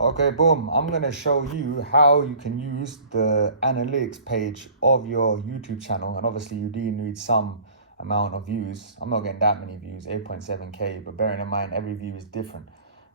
Okay, boom. I'm going to show you how you can use the analytics page of your YouTube channel. And obviously you do need some amount of views. I'm not getting that many views, 8.7K, but bearing in mind every view is different.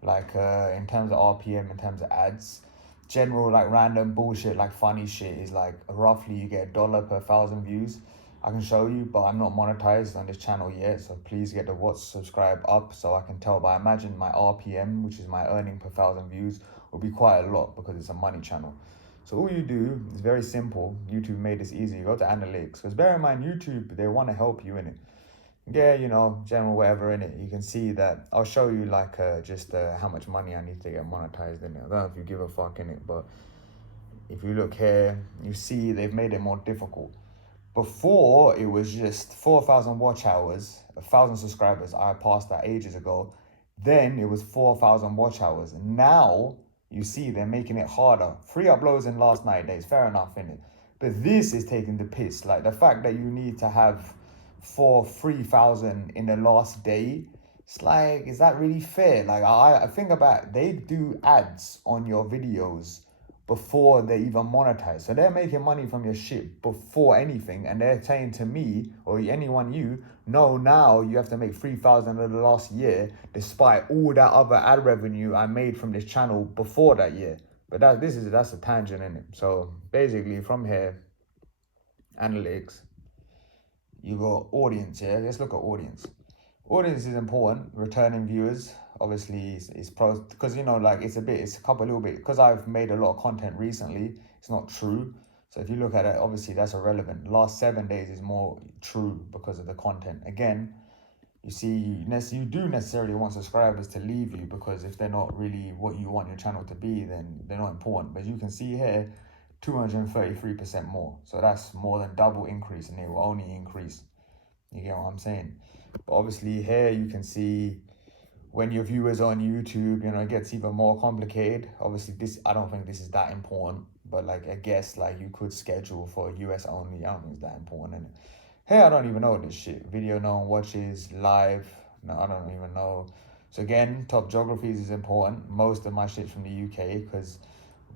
Like in terms of RPM, in terms of ads, general like random bullshit, like funny shit is like roughly you get $1 per 1,000 views. I can show you, but I'm not monetized on this channel yet, so please get the watch subscribe up so I can tell. But I imagine my RPM, which is my earning per 1,000 views, will be quite a lot because it's a money channel. So all you do is very simple. YouTube made this easy. You go to analytics, because bear in mind YouTube, they want to help you in it. Yeah, general whatever in it. You can see that I'll show you like just how much money I need to get monetized in it. I don't know if you give a fuck in it, but if you look here, you see they've made it more difficult. Before, it was just 4,000 watch hours, 1,000 subscribers. I passed that ages ago. Then it was 4,000 watch hours. Now, you see, they're making it harder. 3 uploads in last 9 days, fair enough, innit? But this is taking the piss. Like, the fact that you need to have 3,000 in the last day, it's like, is that really fair? Like, I think about, they do ads on your videos before they even monetize. So they're making money from your shit before anything, and they're saying to me or anyone no, now you have to make 3,000 in the last year, despite all that other ad revenue I made from this channel before that year. But that's a tangent in it. So basically, from here, analytics, you got audience. Yeah, let's look at audience. Audience is important. Returning viewers, obviously, is pros, because like it's a couple a little bit, because I've made a lot of content recently. It's not true. So if you look at it, obviously that's irrelevant. Last 7 days is more true because of the content. Again, you see, you do necessarily want subscribers to leave you, because if they're not really what you want your channel to be, then they're not important. But you can see here, 233% more. So that's more than double increase, and it will only increase. You get what I'm saying? But obviously here you can see when your viewers on YouTube, it gets even more complicated. Obviously I don't think this is that important, but like I guess like you could schedule for US only. I don't think it's that important. And hey, I don't even know this shit. Video no one watches, live, no, I don't even know. So again, top geographies is important. Most of my shit's from the UK, because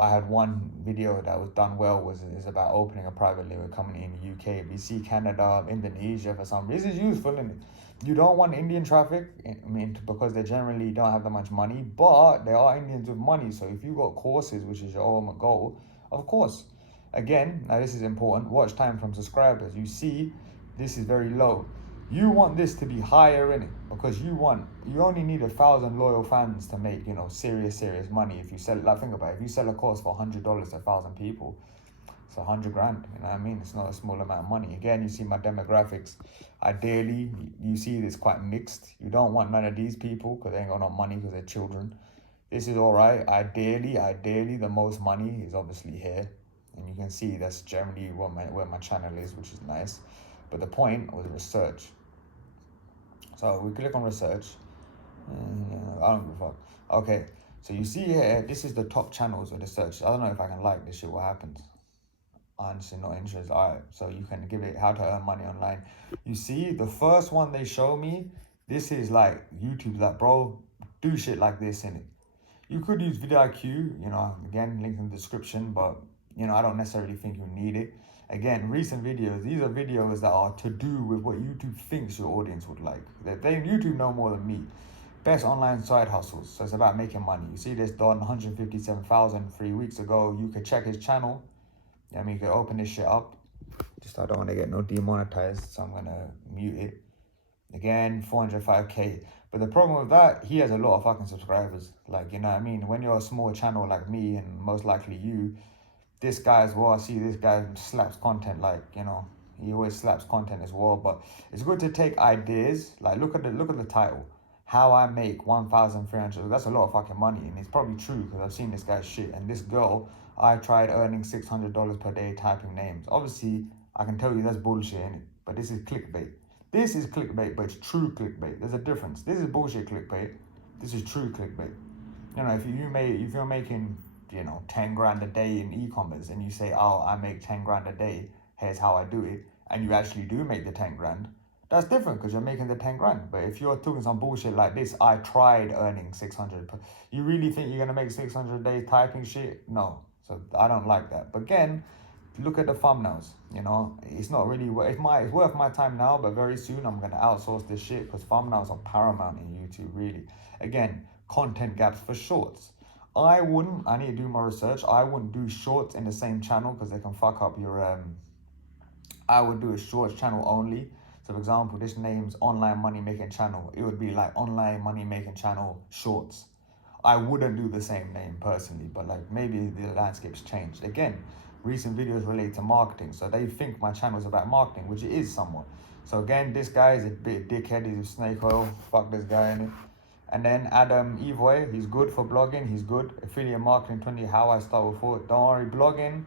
I had one video that was done well, is about opening a private limited company in the UK. If you see Canada, Indonesia for some reason, this is useful, and you don't want Indian traffic, because they generally don't have that much money, but there are Indians with money. So if you got courses, which is your ultimate goal, of course. Again, now this is important. Watch time from subscribers. You see, this is very low. You want this to be higher in it, because you only need 1,000 loyal fans to make serious money. If you sell, like, think about it, if you sell a course for $100 to 1,000 people, it's 100 grand. You know what I mean? It's not a small amount of money. Again, you see my demographics. Ideally, you see it's quite mixed. You don't want none of these people because they ain't got no money because they're children. This is all right. Ideally, the most money is obviously here, and you can see that's generally where my channel is, which is nice. But the point was research. So we click on research. I don't give a fuck. Okay, so you see here, this is the top channels of the search. I don't know if I can like this shit. What happens? Honestly, not interested. All right, so you can give it how to earn money online. You see, the first one they show me, this is like YouTube's like, bro, do shit like this in it. You could use vidIQ, again, link in the description, but I don't necessarily think you need it. Again, recent videos, these are videos that are to do with what YouTube thinks your audience would like. YouTube know more than me. Best online side hustles. So it's about making money. You see this done 157,000 3 weeks ago. You could check his channel. You could open this shit up. Just I don't want to get no demonetized, so I'm gonna mute it. Again, 405K. But the problem with that, he has a lot of fucking subscribers. Like, you know what I mean? When you're a small channel like me, and most likely you, this guy as well, I see this guy slaps content, like, he always slaps content as well. But it's good to take ideas. Like, look at the title. How I make 1,300. That's a lot of fucking money, and it's probably true because I've seen this guy's shit. And this girl, I tried earning $600 per day typing names. Obviously, I can tell you that's bullshit, innit? But this is clickbait. This is clickbait, but it's true clickbait. There's a difference. This is bullshit clickbait. This is true clickbait. If you're making 10 grand a day in e-commerce, and you say, oh, I make 10 grand a day, here's how I do it, and you actually do make the 10 grand, that's different because you're making the 10 grand. But if you're talking some bullshit like this, I tried earning 600. You really think you're going to make 600 a day typing shit? No. So I don't like that. But again, look at the thumbnails. You know, it's not really it's worth my time now, but very soon I'm going to outsource this shit because thumbnails are paramount in YouTube, really. Again, content gaps for shorts. I need to do more research. I wouldn't do shorts in the same channel because they can fuck up your I would do a shorts channel only. So for example, this name's online money making channel. It would be like online money making channel shorts. I wouldn't do the same name personally, but like maybe the landscape's changed. Again, recent videos relate to marketing. So they think my channel is about marketing, which it is somewhat. So again, this guy is a bit dickhead. He's a snake oil. Fuck this guy in it. And then Adam Evoy, he's good for blogging. He's good. Affiliate marketing 20, how I start with 4. Don't worry, blogging.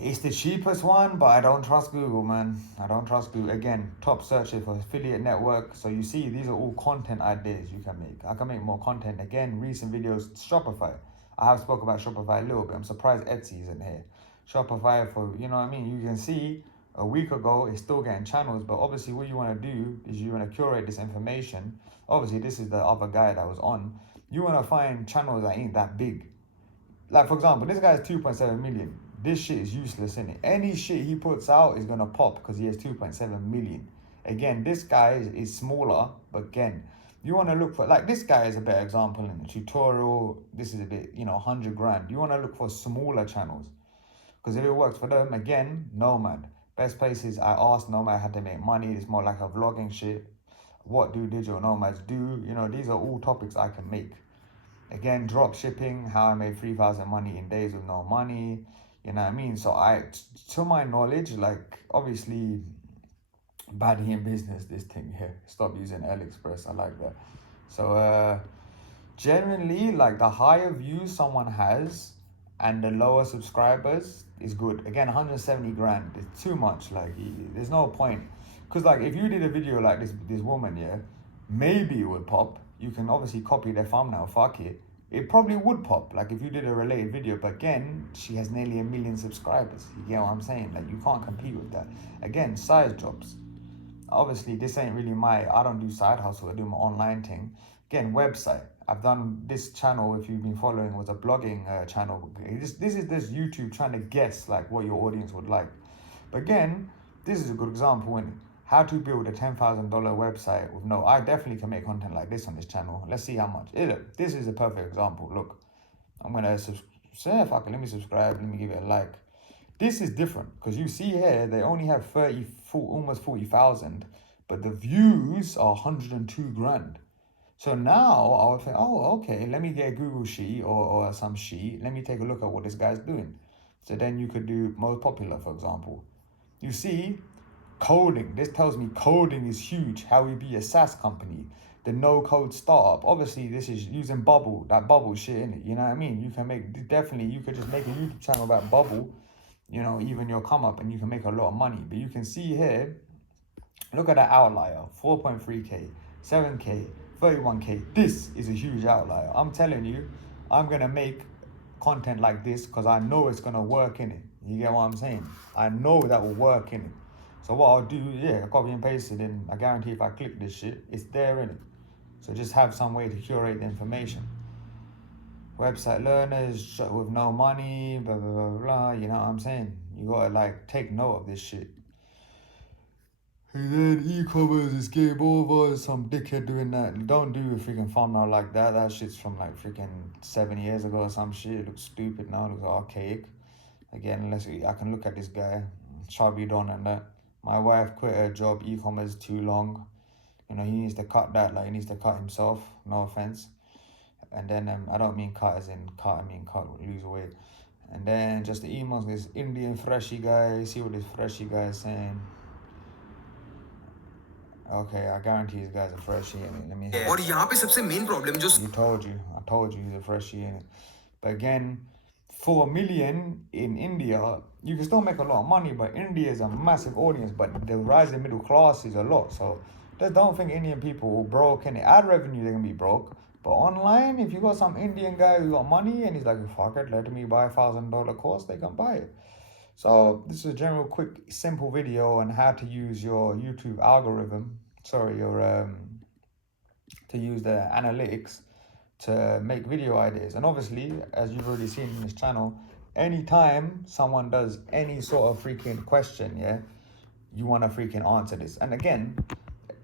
It's the cheapest one, but I don't trust Google, man. I don't trust Google. Again, top searches for affiliate network. So you see, these are all content ideas you can make. I can make more content. Again, recent videos, Shopify. I have spoke about Shopify a little bit. I'm surprised Etsy isn't here. Shopify for, you know what I mean? You can see a week ago, it's still getting channels, but obviously what you want to do is you want to curate this information. Obviously, this is the other guy that was on. You want to find channels that ain't that big. Like, for example, this guy has 2.7 million. This shit is useless, isn't it? Any shit he puts out is going to pop because he has 2.7 million. Again, this guy is smaller, but again, you want to look for, like this guy is a better example in the tutorial. This is a bit, 100 grand. You want to look for smaller channels because if it works for them, again, Nomad. Best places, I asked Nomad how to make money. It's more like a vlogging shit. What do digital nomads do? These are all topics I can make. Again, drop shipping, how I made 3,000 money in days with no money. You know what I mean? So to my knowledge, like obviously baddie in business, this thing here. Stop using AliExpress, I like that. So generally, like the higher views someone has and the lower subscribers is good. Again, 170 grand, it's too much. Like there's no point. Because like if you did a video like this woman, yeah, maybe it would pop. You can obviously copy their thumbnail, fuck it. It probably would pop, like if you did a related video, but again, she has nearly 1 million subscribers. You get what I'm saying? Like you can't compete with that. Again, side jobs. Obviously, this ain't really I don't do side hustle, I do my online thing. Again, website. I've done this channel, if you've been following, was a blogging channel. This is this YouTube trying to guess like what your audience would like. But again, this is a good example when how to build a $10,000 website with I definitely can make content like this on this channel. Let's see how much. This is a perfect example. Look, I'm gonna subscribe. Fuck it, let me subscribe. Let me give it a like. This is different because you see here they only have almost 40,000, but the views are 102 grand. So now I would think, oh, okay, let me get a Google sheet or some sheet. Let me take a look at what this guy's doing. So then you could do most popular, for example. You see, coding. This tells me coding is huge. How we be a SaaS company. The no-code startup. Obviously, this is using Bubble, that Bubble shit in it. You know what I mean? You can you could just make a YouTube channel about Bubble. Even your come up and you can make a lot of money. But you can see here, look at that outlier. 4.3K, 7K, 31K. This is a huge outlier. I'm telling you, I'm going to make content like this because I know it's going to work in it. You get what I'm saying? I know that will work in it. So what I'll do, copy and paste it in. I guarantee if I click this shit, it's there in it. So just have some way to curate the information. Website learners with no money, blah, blah, blah, blah. You know what I'm saying? You gotta like take note of this shit. And then e-commerce is game over. Some dickhead doing that. Don't do a freaking thumbnail like that. That shit's from like freaking 7 years ago or some shit. It looks stupid now. It looks archaic. Again, I can look at this guy. Chubby Don and that. My wife quit her job, e-commerce too long. He needs to cut that, like he needs to cut himself, no offense. And then I don't mean cut as in cut, I mean cut, lose weight. And then just the emails, this Indian freshy guy, see what this freshy guy is saying. Okay, I guarantee this guy's a freshie in it. Let me. और यहाँ पे सबसे main problem I told you he's a freshie in it. But again, 4 million in India, you can still make a lot of money, but India is a massive audience, but the rising middle class is a lot. So just don't think Indian people are broke and ad revenue they're gonna be broke. But online, if you got some Indian guy who got money and he's like, fuck it, let me buy $1,000 course, they can buy it. So this is a general quick simple video on how to use your YouTube algorithm, to use the analytics to make video ideas. And obviously, as you've already seen in this channel, anytime someone does any sort of freaking question, yeah, you want to freaking answer this. And again,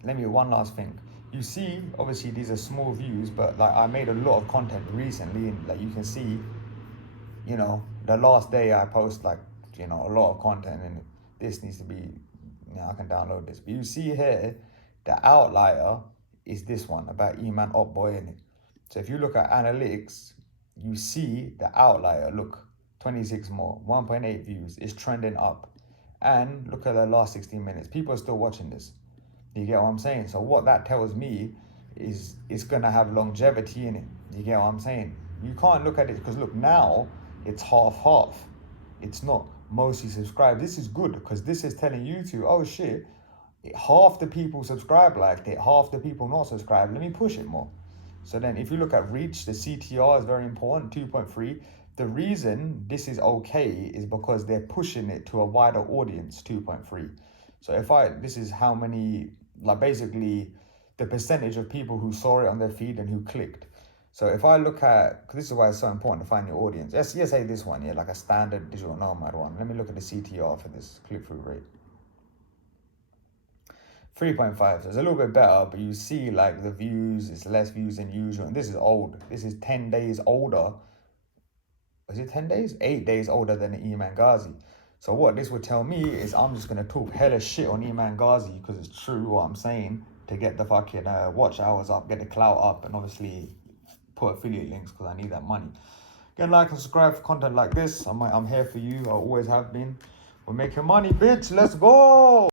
let me one last thing. You see, obviously these are small views, but like I made a lot of content recently, and like you can see, you know, the last day I post like, you know, a lot of content, and this needs to be, you know, I can download this. But you see here, the outlier is this one about E-Man Up Boy in it. So if you look at analytics, you see the outlier, look, 26 more, 1.8 views, it's trending up. And look at the last 16 minutes, people are still watching this. You get what I'm saying? So what that tells me is it's gonna have longevity in it. You get what I'm saying? You can't look at it, because look, now it's half. It's not mostly subscribed. This is good, because this is telling YouTube, oh shit, half the people subscribe liked it, half the people not subscribed. Let me push it more. So then if you look at reach, the CTR is very important, 2.3. The reason this is okay is because they're pushing it to a wider audience, 2.3. So this is how many, like basically the percentage of people who saw it on their feed and who clicked. So if I look at, this is why it's so important to find your audience. Let's say this one, yeah, like a standard digital nomad one. Let me look at the CTR for this click-through rate. 3.5, so it's a little bit better, but you see like the views, it's less views than usual. And this is old. This is 10 days older. Is it 10 days? 8 days older than Iman Ghazi. So what this would tell me is I'm just going to talk hella shit on Iman Ghazi, because it's true what I'm saying, to get the fucking watch hours up, get the clout up, and obviously put affiliate links because I need that money. Again, like and subscribe for content like this. I'm here for you. I always have been. We're making money, bitch. Let's go.